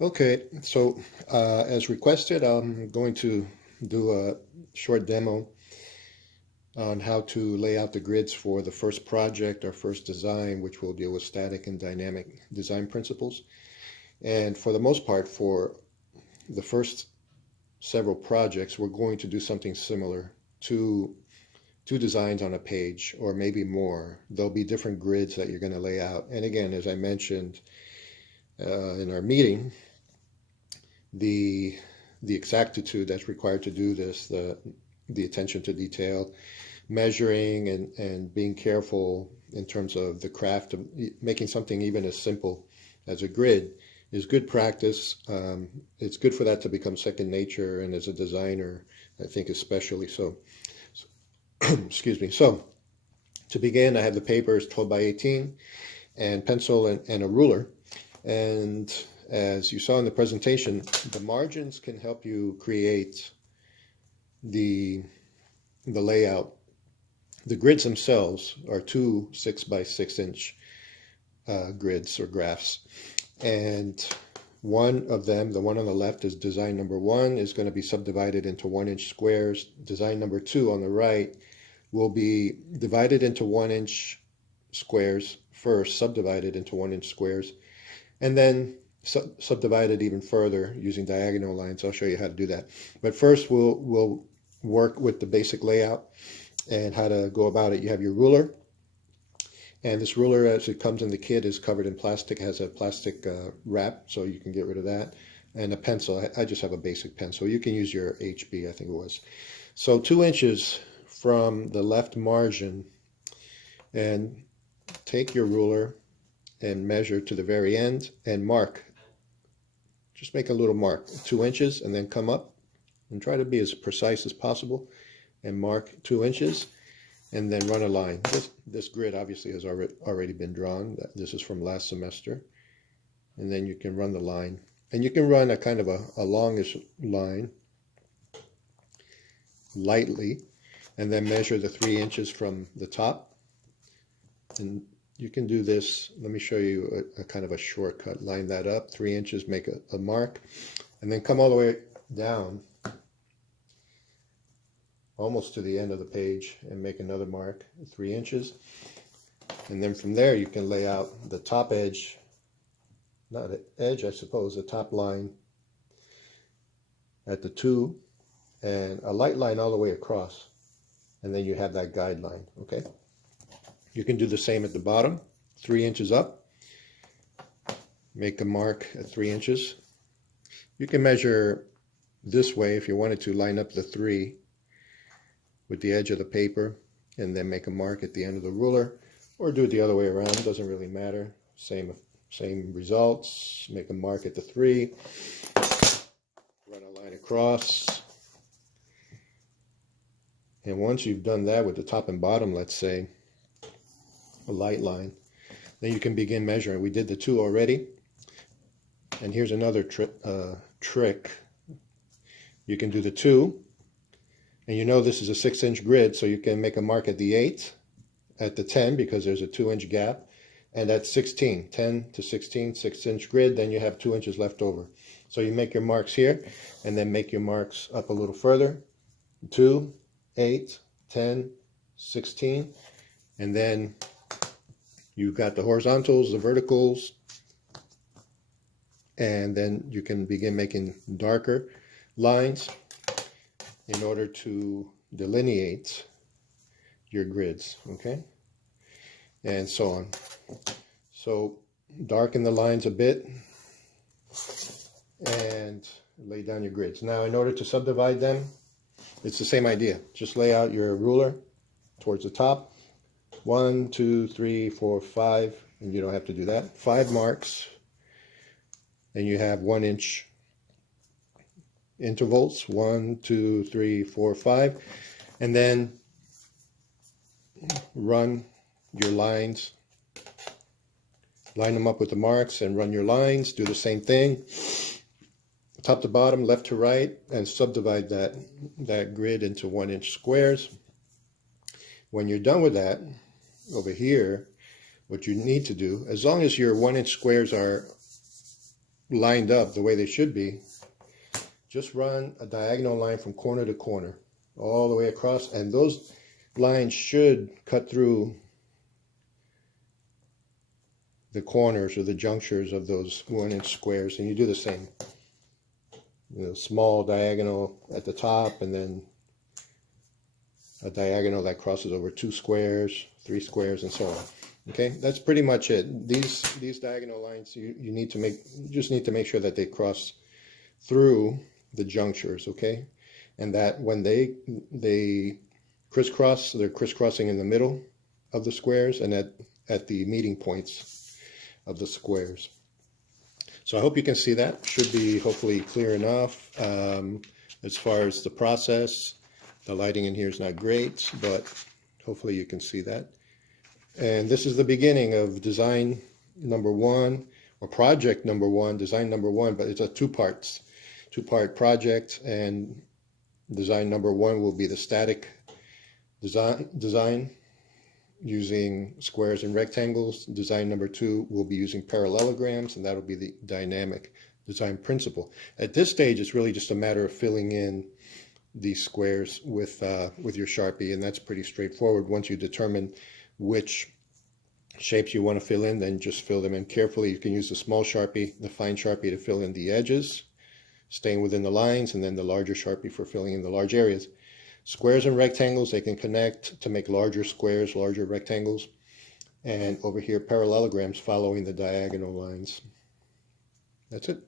Okay, so as requested, I'm going to do a short demo on how to lay out the grids for the first project or first design, which will deal with static and dynamic design principles. And for the most part, for the first several projects, we're going to do something similar to two designs on a page or maybe more. There'll be different grids that you're going to lay out. And again, as I mentioned in our meeting, the the exactitude that's required to do this, the attention to detail, measuring and being careful in terms of the craft of making something even as simple as a grid is good practice. It's good for that to become second nature, and as a designer, I think especially so. Excuse me. So to begin, I have the paper is 12 by 18 and pencil and a ruler. And as you saw in the presentation, the margins can help you create the the layout. The grids themselves are two 6 by 6 inch grids or graphs. And one of them, the one on the left, is design number one, is going to be subdivided into 1 inch squares. Design number two on the right will be divided into 1 inch squares first, subdivided into 1 inch squares, and then subdivided even further using diagonal lines. I'll show you how to do that. But first, we'll work with the basic layout and how to go about it. You have your ruler, and this ruler, as it comes in the kit, is covered in plastic, has a plastic wrap, so you can get rid of that. And a pencil. I just have a basic pencil. You can use your HB, I think it was. So 2 inches from the left margin, and take your ruler and measure to the very end and mark. Just make a little mark, 2 inches, and then come up and try to be as precise as possible and mark 2 inches, and then run a line. This grid obviously has already been drawn. This is from last semester. And then you can run the line. And you can run a kind of a longish line lightly, and then measure the 3 inches from the top. And you can do this. Let me show you a kind of a shortcut. Line that up, 3 inches, make a mark, and then come all the way down almost to the end of the page and make another mark, 3 inches. And then from there you can lay out the top edge, not an edge, I suppose, the top line at the two, and a light line all the way across. And then you have that guideline, okay? You can do the same at the bottom, 3 inches up, make a mark at 3 inches. You can measure this way if you wanted to, line up the three with the edge of the paper and then make a mark at the end of the ruler, or do it the other way around, doesn't really matter. Same results, make a mark at the three, run a line across. And once you've done that with the top and bottom, let's say, a light line, then you can begin measuring. We did the two already. And here's another trick. You can do the two, and you know this is a 6-inch grid, so you can make a mark at the 8, at the 10, because there's a 2-inch gap, and at 16, 10 to 16, 6-inch grid, then you have 2 inches left over. So you make your marks here, and then make your marks up a little further, 2, 8, 10, 16, and then you've got the horizontals, the verticals, and then you can begin making darker lines in order to delineate your grids, okay? And so on. So darken the lines a bit and lay down your grids. Now, in order to subdivide them, it's the same idea. Just lay out your ruler towards the top. 1, 2, 3, 4, 5, and you don't have to do that. 5 marks, and you have 1-inch intervals, 1, 2, 3, 4, 5, and then run your lines, line them up with the marks and run your lines. Do the same thing, top to bottom, left to right, and subdivide that grid into 1-inch squares. When you're done with that, over here, what you need to do, as long as your 1-inch squares are lined up the way they should be, just run a diagonal line from corner to corner, all the way across, and those lines should cut through the corners or the junctures of those 1-inch squares, and you do the same. Small diagonal at the top, and then a diagonal that crosses over 2 squares, 3 squares, and so on. Okay, that's pretty much it. These diagonal lines, you just need to make sure that they cross through the junctures, okay? And that when they crisscross, they're crisscrossing in the middle of the squares and at the meeting points of the squares. So I hope you can see that. Should be hopefully clear enough. As far as the process, the lighting in here is not great, but hopefully you can see that. And this is the beginning of design number 1, or project number 1, design number 1, but it's a two-part project, and design number 1 will be the static design using squares and rectangles. Design number 2 will be using parallelograms, and that'll be the dynamic design principle. At this stage, it's really just a matter of filling in these squares with your Sharpie, and that's pretty straightforward. Once you determine which shapes you want to fill in, then just fill them in carefully. You can use the small Sharpie, the fine Sharpie, to fill in the edges, staying within the lines, and then the larger Sharpie for filling in the large areas. Squares and rectangles, they can connect to make larger squares, larger rectangles. And over here, parallelograms following the diagonal lines. That's it.